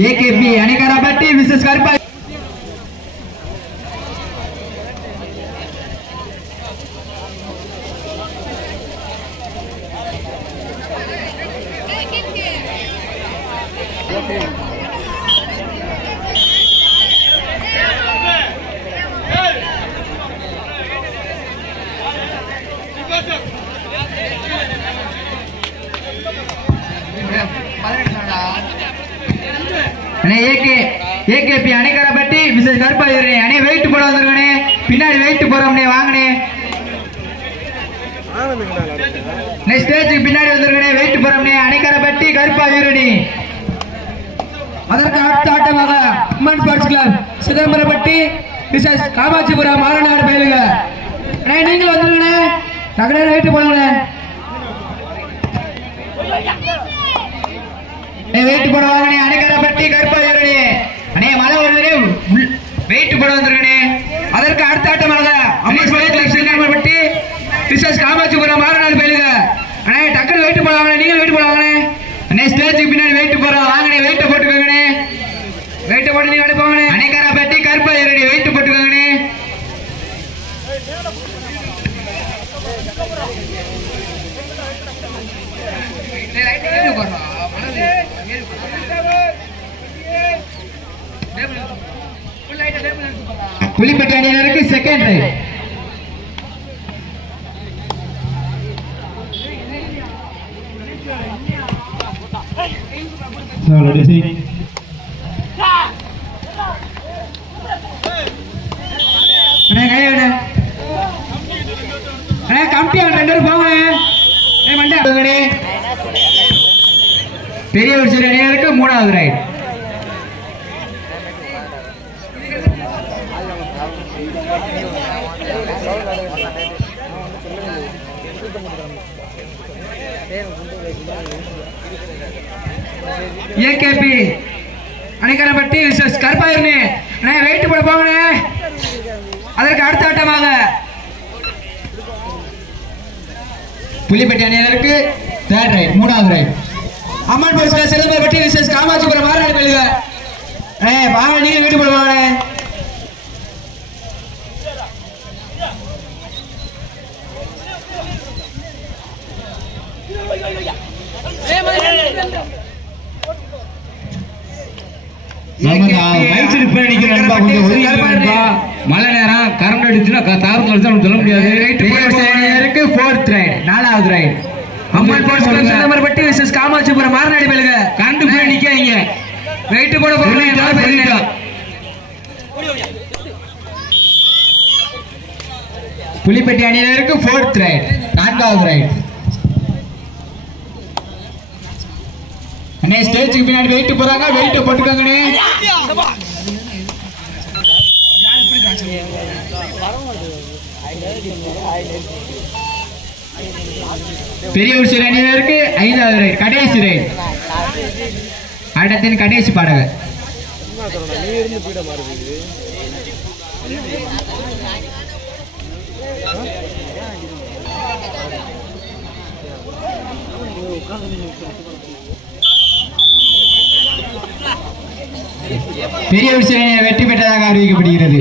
AKP அணிகரப்பட்டி versus கருப்பா AKP அணிகரப்பட்டி versus கருப்பா அணை வெயிட் போட வந்திருக்கனே பின்னாடி வெயிட் போறோம்னே வாங்கனே நெக்ஸ்ட் ஸ்டேஜுக்கு பின்னாடி வந்திருக்கனே வெயிட் போறோம்னே அணிகரப்பட்டி கருப்பா வீரணி அதற்கு அடுத்த ஆட்டமாக அம்மன் ஸ்போர்ட்ஸ் கிளப் சிதம்பரப்பட்டி விசஸ் காமாட்சிபுரம் மாரநாடு பயிலுங்க அண்ணே நீங்களும் வந்துருங்கண்ணே டக்குனே வெயிட் போடுங்கண்ணே வெயிட் போட வாங்கண்ணே அணிகரப்பட்டி கருப்பா வீரணி அண்ணே மழை வருது வெயிட் போட வந்திருக்கனே அதற்கு அடுத்த ஆட்டமாக அம்மன் ஸ்போர்ட்ஸ் கிளப் சிதம்பரப்பட்டி விசஸ் காமாட்சிபுரம் மாரநாடு பயிலுங்க அண்ணே டக்குனு வெயிட் போட வாங்கண்ணே நீங்களும் வெயிட் போட வாங்கண்ணே அண்ணே ஸ்டேஜுக்கு பின்னாடி வெயிட் போறோம் வாங்கண்ணே வெயிட் போட்டுக்கோங்கண்ணே வெயிட் போட்டு நீங்க போங்கண்ணே அணிகரப்பட்டி கருப்பா வீரணி வெயிட் போட்டுக்கோங்கண்ணே புலிப்பட்டி அணியினருக்கு செகண்ட் ரைட் பெரிய ஒரு சில அணியினருக்கு மூணாவது ரைட் ஏகேபி அணிகரப்பட்டி விசஸ் கருப்பா வீரணி வெயிட் போட போங்கண்ணே அதற்கு அடுத்த ஆட்டமாக புலிப்பட்டி அணியினருக்கு தேர்ட் ரைட் மூணாவது ரைட் அம்மன் ஸ்போர்ட்ஸ் சிதம்பரப்பட்டி விசஸ் காமாட்சிபுரம் மாரநாடு பயிலுங்க வாங்க நீங்க வெயிட் போட போங்கண்ணே மழை நேரம் கரண்ட் அடிச்சுன்னா சொல்ல முடியாது நாலாவது right Amman sports club Chidambarappatti விசஸ் காமாட்சிபுரம் மாரநாடு பயிலுங்க கரண்ட் போய் நிக்காதீங்க வெயிட் போட போறீங்க புலிப்பட்டி அணியினருக்கு ஃபோர்த் ரைட் நான்காவது ரைட் அண்ணே ஸ்டேஜுக்கு பின்னாடி வெயிட் போறாங்க வெயிட் போட்டுக்கோங்கண்ணே பெரிய ஒரு சில அணியினருக்கு ஐந்தாவது ரைட் கடைசி ரைட் ஆட்டத்தின் கடைசி பாடகர் பெரிய ஒரு சில வெற்றி பெற்றதாக அறிவிக்கப்படுகிறது.